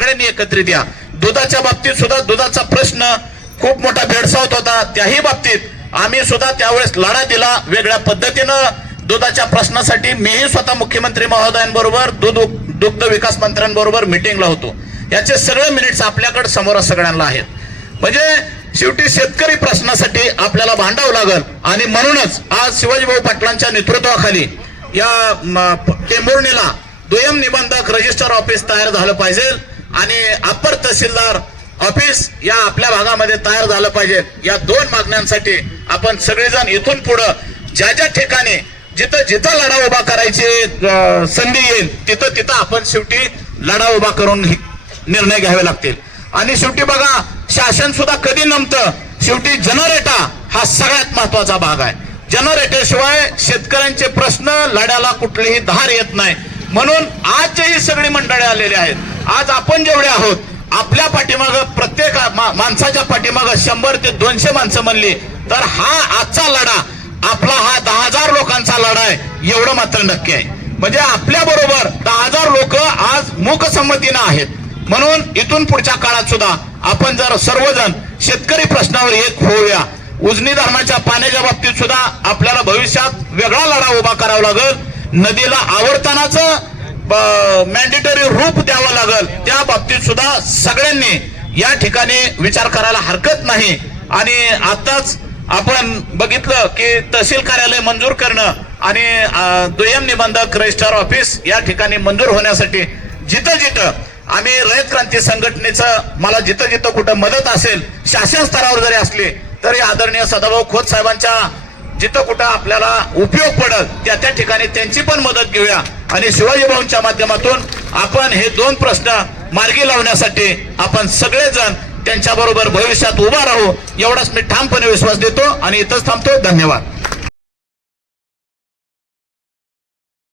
सगळ्यांनी एकत्रित या. दुधाच्या बाबतीत सुद्धा दुधाचा प्रश्न खूप मोठा भेडसावत होता. त्याही बाबतीत आम्ही सुद्धा त्यावेळेस लढा दिला. वेगळ्या पद्धतीनं दुधाच्या प्रश्नासाठी मीही स्वतः मुख्यमंत्री महोदयांबरोबर दुग्ध विकास मंत्र्यांबरोबर मिटिंगला होतो. याचे सगळे मिनिट्स आपल्याकडे समोर सगळ्यांना आहेत. म्हणजे शेवटी शेतकरी प्रश्नासाठी आपल्याला भांडावं लागल आणि म्हणूनच आज शिवाजीभाऊ पाटलांच्या नेतृत्वाखाली या टेंभुर्णीला दुय्यम निबंधक रजिस्टर ऑफिस तयार झालं पाहिजे आणि अप्पर तहसीलदार ऑफिस या आपल्या भागामध्ये तयार झालं पाहिजे. या दोन मागण्यांसाठी आपण सगळेजण इथून पुढे ज्या ज्या ठिकाणी जिथं जिथं लढा उभा करायची संधी येईल तिथं तिथं आपण शेवटी लढा उभा करून निर्णय घ्यावे लागतील. आणि शेवटी बघा शासन सुद्धा कधी नमतं. शेवटी जनरेटा हा सगळ्यात महत्वाचा भाग आहे. जनरेटरशिवाय शेतकऱ्यांचे प्रश्न लढ्याला कुठलीही धार येत नाही. म्हणून आज ही सगळी मंडळी आलेली आहेत. आज आपण जेवढे आहोत आपल्या पाठीमागं प्रत्येक माणसाच्या पाठीमागं 100 ते 200 माणसं म्हणली तर हा आजचा लढा आपला हा 10,000 लोकांचा लढा आहे एवढं मात्र नक्की आहे. म्हणजे आपल्या बरोबर 10,000 लोक आज मूकसंमतीनं आहेत. म्हणून इथून पुढच्या काळात सुद्धा आपण जर सर्वजण शेतकरी प्रश्नावर एक होऊया. उजनी धरणाच्या पाण्याच्या बाबतीत सुद्धा आपल्याला भविष्यात वेगळा लढा उभा करावा लागेल. नदीला आवर्तनाच मॅन्डेटरी रूप द्यावं लागेल. त्या बाबतीत सुद्धा सगळ्यांनी या ठिकाणी विचार करायला हरकत नाही. आणि आताच आपण बघितलं की तहसील कार्यालय मंजूर करणं आणि दुय्यम निबंधक रजिस्टर ऑफिस या ठिकाणी मंजूर होण्यासाठी जिथं जिथं आम्ही रयत क्रांती संघटनेचं मला जिथं जिथं कुठं मदत असेल शासन स्तरावर जरी असली तरी आदरणीय सदाभाऊ खोत साहेबांच्या जिथं कुठं आपल्याला उपयोग पडल त्या त्या ठिकाणी त्यांची पण मदत घेऊया. आणि शिवाजी भाऊंच्या माध्यमातून आपण हे दोन प्रश्न मार्गी लावण्यासाठी आपण सगळेजण त्यांच्याबरोबर भविष्यात उभा राहू एवढाच मी ठामपणे विश्वास देतो आणि इथंच थांबतो. धन्यवाद.